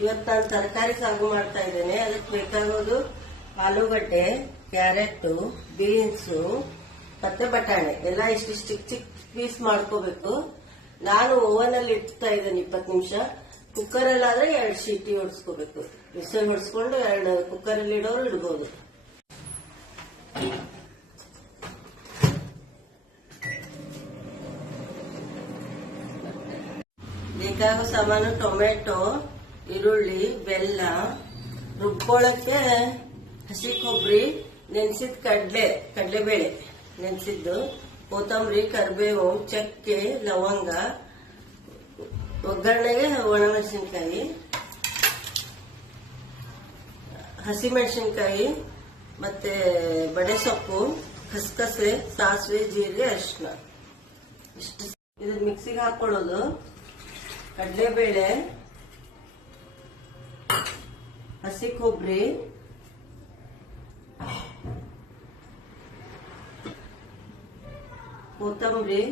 ಇವತ್ತು ನಾನು ತರಕಾರಿ ಸಾಗು ಮಾಡ್ತಾ ಇದ್ದೇನೆ. ಅದಕ್ಕೆ ಬೇಕಾಗೋದು ಆಲೂಗಡ್ಡೆ, ಕ್ಯಾರೆಟ್, ಬೀನ್ಸು ಮತ್ತೆ ಬಟಾಣೆ ಎಲ್ಲ ಇಷ್ಟಿಷ್ಟು ಚಿಕ್ಕ ಚಿಕ್ಕ ಪೀಸ್ ಮಾಡ್ಕೋಬೇಕು. ನಾನು ಓವನ್ ಅಲ್ಲಿ ಇಡ್ತಾ ಇದ್ದೇನೆ 20 ನಿಮಿಷ. ಕುಕ್ಕರ್ ಅಲ್ಲಾದ್ರೆ 2 ಸೀಟಿ ಹೊಡ್ಸ್ಕೋಬೇಕು. ವಿಸಲ್ ಹೊಡ್ಸ್ಕೊಂಡು 2 ಕುಕ್ಕರ್ ಅಲ್ಲಿ ಇಡೋರು ಇಡ್ಬೋದು. ಬೇಕಾಗೋ ಸಾಮಾನು ಟೊಮೆಟೊ, ಈರುಳ್ಳಿ, ಬೆಲ್ಲ, ರುಬ್ಕೊಳ್ಳಕ್ಕೆ ಹಸಿ ಕೊಬ್ಬರಿ, ನೆನೆಸಿದ ಕಡಲೆಬೇಳೆ ನೆನೆಸಿದ್ದು, ಕೊತ್ತಂಬರಿ, ಕರಿಬೇವು, ಚಕ್ಕೆ, ಲವಂಗ, ಒಗ್ಗರಣೆಗೆ ಒಣಮೆಣಸಿನ್ಕಾಯಿ, ಹಸಿಮೆಣಸಿನ್ಕಾಯಿ, ಮತ್ತೆ ಬಡೆ ಸೊಪ್ಪು, ಕಸಕಸೆ, ಸಾಸಿವೆ, ಜೀರಿಗೆ, ಅರಿಶಿನ ಇಷ್ಟು. ಇದು ಮಿಕ್ಸಿಗೆ ಹಾಕೊಳ್ಳೋದು. ಕಡಲೆಬೇಳೆ, ಹಸಿ ಕೊಬ್ಬರಿ, ಕೊತ್ತಂಬರಿ,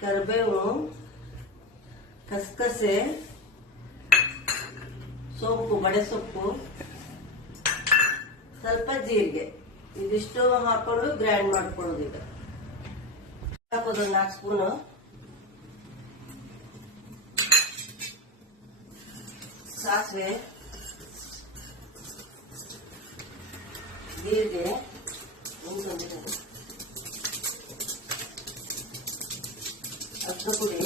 ಕರಿಬೇವು, ಕಸಕಸೆ, ಸೊಪ್ಪು, ಬಡೆ ಸೊಪ್ಪು, ಸ್ವಲ್ಪ ಜೀರಿಗೆ ಇದಿಷ್ಟು ಹಾಕೊಂಡು ಗ್ರೈಂಡ್ ಮಾಡ್ಕೊಳ್ಳೋದು. ಈಗ ಹಾಕೋದು 4 ಸ್ಪೂನು. ಸಾಸಿವೆ, ಜೀರಿಗೆ, ಅರಿಶಿನ ಪುಡಿ,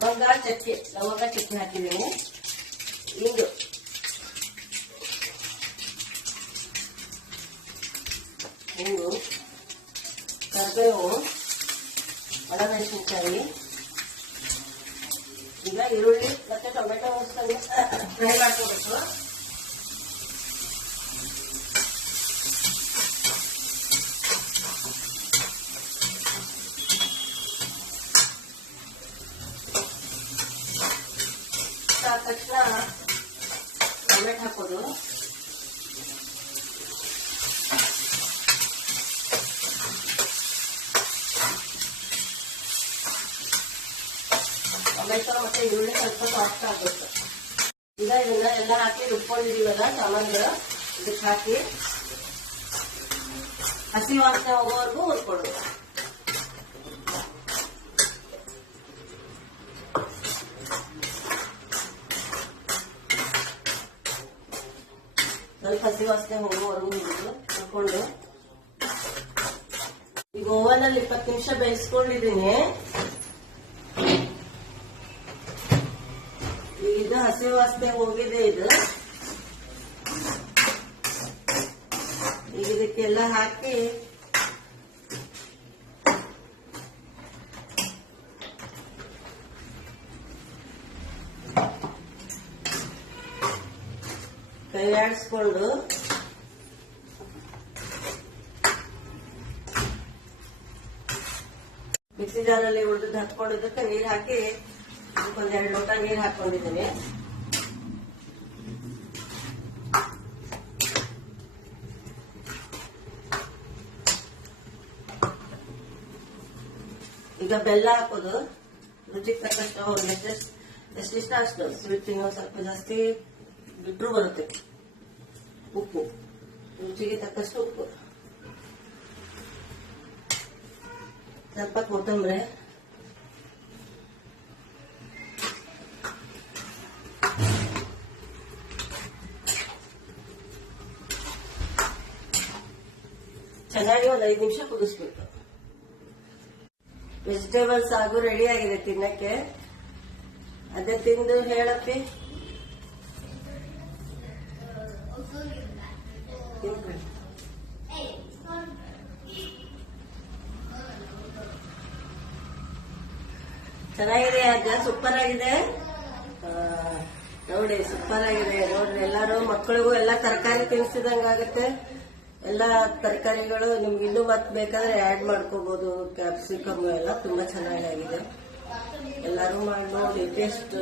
ಲವಂಗ ಚಕ್ಕೆ ಹಾಕಿದ್ದೀನಿ. ಇಂಗು, ಕರಿಬೇವು, ಒಣಮೆಣಸಿನ್ಕಾಯಿ. ಈಗ ಈರುಳ್ಳಿ ಮತ್ತೆ ಟೊಮೆಟೊ ಫ್ರೈ ಮಾಡ್ಕೋಬೇಕು. ಆದ ತಕ್ಷಣ ಟೊಮೆಟೊ ಹಾಕೋದು. ಟೊಮೆಟೊ ಮತ್ತೆ ಈರುಳ್ಳಿ ಸ್ವಲ್ಪ ಸಾಫ್ಟ್ ಆಗುತ್ತೆ. ಈಗ ಇದನ್ನ ಎಲ್ಲ ಹಾಕಿ ರುಬ್ಕೊಂಡಿದೀವಲ್ಲ ಸಾಮಾನುಗಳು, ಇದಕ್ಕೆ ಹಾಕಿ ಹಸಿ ವಾಸನೆ ಹೋಗೋವರೆಗೂ ಹುರ್ಕೊಳ್ಳೋದು. ಸ್ವಲ್ಪ ಹಸಿ ವಾಸನೆ ಹೋಗೋವರೆಗೂ ಹುರ್ಕೊಂಡು ಈಗ ಓವನ್ ಅಲ್ಲಿ 20 ನಿಮಿಷ ಬೇಯಿಸ್ಕೊಂಡಿದ್ದೀನಿ. ಇದು ಹಸಿ ವಾಸನೆ ಹೋಗಿದೆ. ಇದು ಈಗ ಇದಕ್ಕೆಲ್ಲ ಹಾಕಿ ಕೈ ಆಡಿಸ್ಕೊಂಡು ಮಿಕ್ಸಿ ಜಾರಲ್ಲಿ ಉಳಿದು ಹಾಕೊಂಡಿದ್ದಕ್ಕೆ ನೀರು ಹಾಕಿ ಒಂದೆರಡು ಲೋಟ ನೀರು ಹಾಕೊಂಡಿದ್ದೀನಿ. ಈಗ ಬೆಲ್ಲ ಹಾಕೋದು. ರುಚಿಗೆ ತಕ್ಕಷ್ಟು ಎಷ್ಟಿಷ್ಟ ಅಷ್ಟು ಸ್ವೀಟ್ ಇನ್ನೊಂದು ಸ್ವಲ್ಪ ಜಾಸ್ತಿ ಬಿಟ್ರು ಬರುತ್ತೆ. ಉಪ್ಪು, ರುಚಿಗೆ ತಕ್ಕಷ್ಟು ಉಪ್ಪು, ಸ್ವಲ್ಪ ಕೊತ್ತಂಬರಿ, ಚೆನ್ನಾಗಿ ಒಂದು 5 ನಿಮಿಷ ಕುದಿಸ್ಬೇಕು. ವೆಜಿಟೇಬಲ್ಸ್ ಹಾಗೂ ರೆಡಿ ಆಗಿದೆ ತಿನ್ನಕ್ಕೆ. ಅದೇ ತಿಂದು ಹೇಳಪ್ಪಿ. ಚೆನ್ನಾಗಿದೆ, ಅದ ಸೂಪರ್ ಆಗಿದೆ ನೋಡಿ. ಸೂಪರ್ ಆಗಿದೆ ನೋಡ್ರಿ. ಎಲ್ಲಾರು ಮಕ್ಕಳಿಗೂ ಎಲ್ಲ ತರಕಾರಿ ತಿನ್ಸಿದಂಗಾಗುತ್ತೆ. ಎಲ್ಲ ತರಕಾರಿಗಳು ನಿಮ್ಗೆ ಇನ್ನೂ ಮತ್ತೆ ಬೇಕಾದ್ರೆ ಆಡ್ ಮಾಡ್ಕೋಬಹುದು. ಕ್ಯಾಪ್ಸಿಕಮ್ ಎಲ್ಲ ತುಂಬಾ ಚೆನ್ನಾಗಿದೆ. ಎಲ್ಲರೂ ಮಾಡಿ ನೋಡಿ ಟೇಸ್ಟ್